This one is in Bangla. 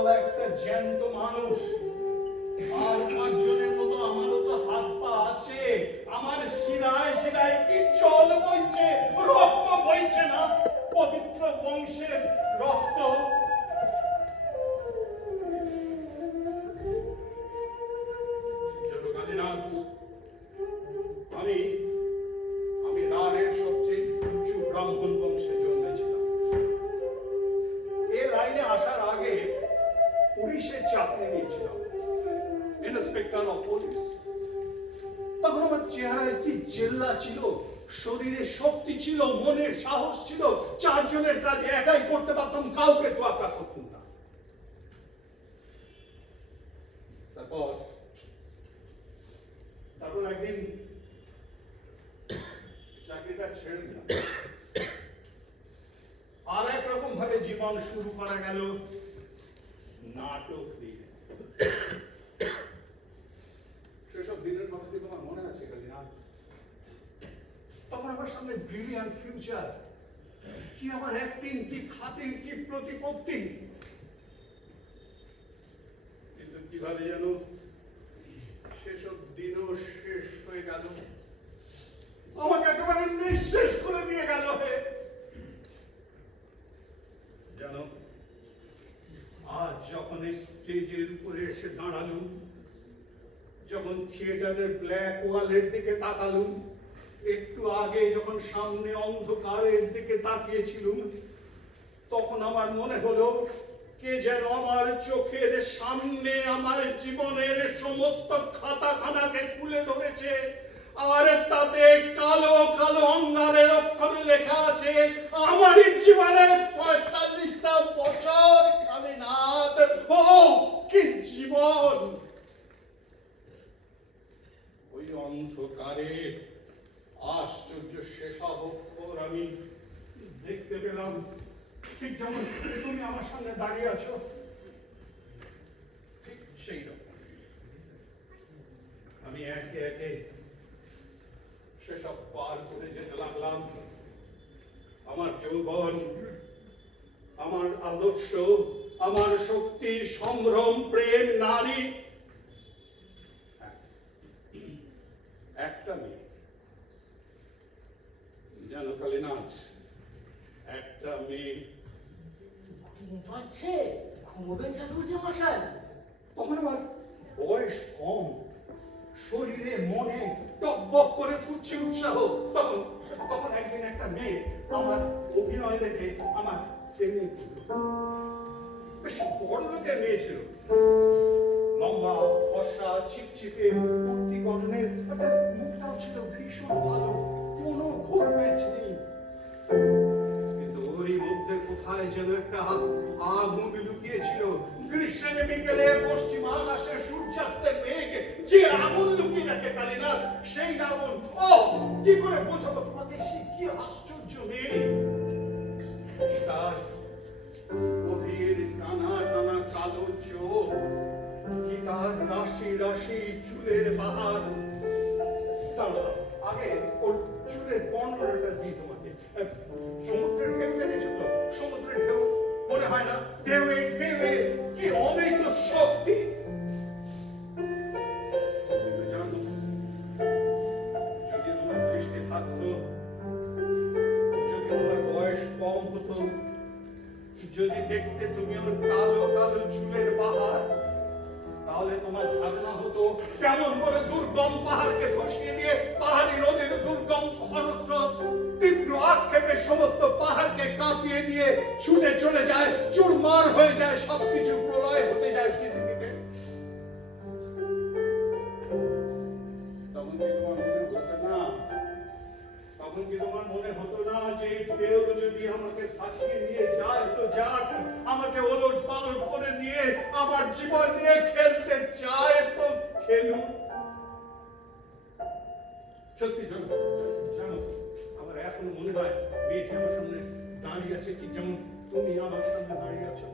পাতলা একটা জ্যান্ত মানুষ। আর পাঁচজনের মতো আমারও তো হাত পা আছে। আমার শিরায় শিরায় কি জল বইছে, রক্ত বইছে না? পবিত্র বংশের রক্ত। আমি রাঢ়ের সবচেয়ে উঁচু ব্রাহ্মণ বংশে জন্মেছিলাম। এ লাইনে আসার আগে পুলিশে চাকরি নিয়েছিলাম, ইন্সপেক্টর অফ পুলিশ। তখন আমার চেহারায় কি জেল্লা ছিল, শরীরে শক্তি ছিল, মনে সাহস ছিল। চারজনের কাজ একাই করতে পারতাম, কাউকে তোয়াক্কা করতাম না। তারপর একদিন চাকরিটা ছেড়ে দিলাম। আর এক রকম ভাবে জীবন শুরু করা গেল নাটক দিয়ে। সেসব দিনের কথা কি তোমার মনে আছে কালিনা? তখন আমার সামনে ব্রিলিয়ান্ট ফিউচার। কি আমার অ্যাক্টিং, কি খাতির, কি প্রতিপত্তি। কিন্তু কিভাবে যেন সেসব দিনও শেষ হয়ে গেল, আমাকে একেবারে নিঃশেষ করে দিয়ে গেল। জানো, আজ যখন স্টেজের উপরে এসে দাঁড়ালুম, যখন থিয়েটারের ব্ল্যাক ওয়ালের দিকে তাকালুম, একটু আগে যখন সামনে অন্ধকারের দিকে তাকিয়েছিলুম, তখন আমার মনে হলো কে যেন আমার চোখের সামনে আমার জীবনের সমস্ত খাতাখানাকে তুলে ধরেছে। আর তাতে কালো কালো অঙ্গারের অক্ষরে লেখা আছে আমার জীবনের ৪৫টা বছর। কালীনাথ, ও কি জীবন! ওই অন্ধকারে আশ্চর্য সেসব অক্ষর আমি দেখতে পেলাম, ঠিক যেমন তুমি আমার সামনে দাঁড়িয়ে আছো, ঠিক সেই রকম। আমি একে একে সেসব পার করে যেতে লাগলাম। আমার যৌবন, আমার আদর্শ, আমার শক্তি, সম্ভ্রম, প্রেম, নারী। একটা মেয়ে, জানো কালীনাথ, একটা মেয়ে। ঘুমাচ্ছে, ঘুমোবেন ঠাকুরজি মশাই। তখন আমার বয়স কম, শরীরে মনে টকবক করে ফুটছে উৎসাহ। তখন তখন একদিন একটা মেয়ে আমার অভিনয় দেখে আমার প্রেমে পড়ল। বেশ বড় লোকের মেয়ে ছিল, লম্বা, ফর্সা, ছিপছিপে, কুর্তি গঠনের, মুখটাও ছিল ভীষণ ভালো, কোনো ঘোর ম্যাচ নেই। কিন্তু ওরই মধ্যে কোথায় যেন একটা আগুন লুকিয়েছিল। গ্রীষ্মে বিকেলে পশ্চিম আকাশে সূর্যাস্তের মেঘ যে আগুন লুকিয়ে রাখে কালীনাথ, সেই আগুন। ও কি করে বোঝাবো তোমাকে, সে কি আশ্চর্য মেয়ে! তার গভীর টানা টানা কালো চোখ, কি তার রাশি রাশি চুলের বাহার। দাঁড়াও, আগে ওর চুলের বর্ণনাটা দিই তোমাকে। সমুদ্রের ঢেউ দেখেছো তো? সমুদ্রের ঢেউ মনে হয় না? ঢেউয়ে ঢেউয়ে কি অমিত শক্তি! জানো, যদি তোমার দৃষ্টি থাকতো, যদি তোমার বয়স কম হতো, যদি দেখতে তুমি ওর কালো কালো চুলের বাহার, তাহলে তোমার ধারণা হতো কেমন করে দুর্গম পাহাড়কে ধসিয়ে দিয়ে পাহাড়ি নদীর দুর্গম খরস্রোত তীব্র আক্ষেপে সমস্ত পাহাড়কে কাঁপিয়ে দিয়ে ছুটে চলে যায়, চুরমার হয়ে যায়, সবকিছু প্রলয় হতে যায় পৃথিবীতে। তখন কি তোমার মনে হতো না, তখন কি তোমার মনে হতো না যে কেউ যদি আমাকে ভাসিয়ে নিয়ে যায় তো যাক, আমাকে ওলট পালট করে দিয়ে আমার জীবন নিয়ে খেলতে চায় তো খেলুক? সত্যি জানো, আমার এখনো মনে হয় মেয়েটি আমার সামনে দাঁড়িয়ে আছে, ঠিক যেমন তুমি আমার সামনে দাঁড়িয়ে আছো।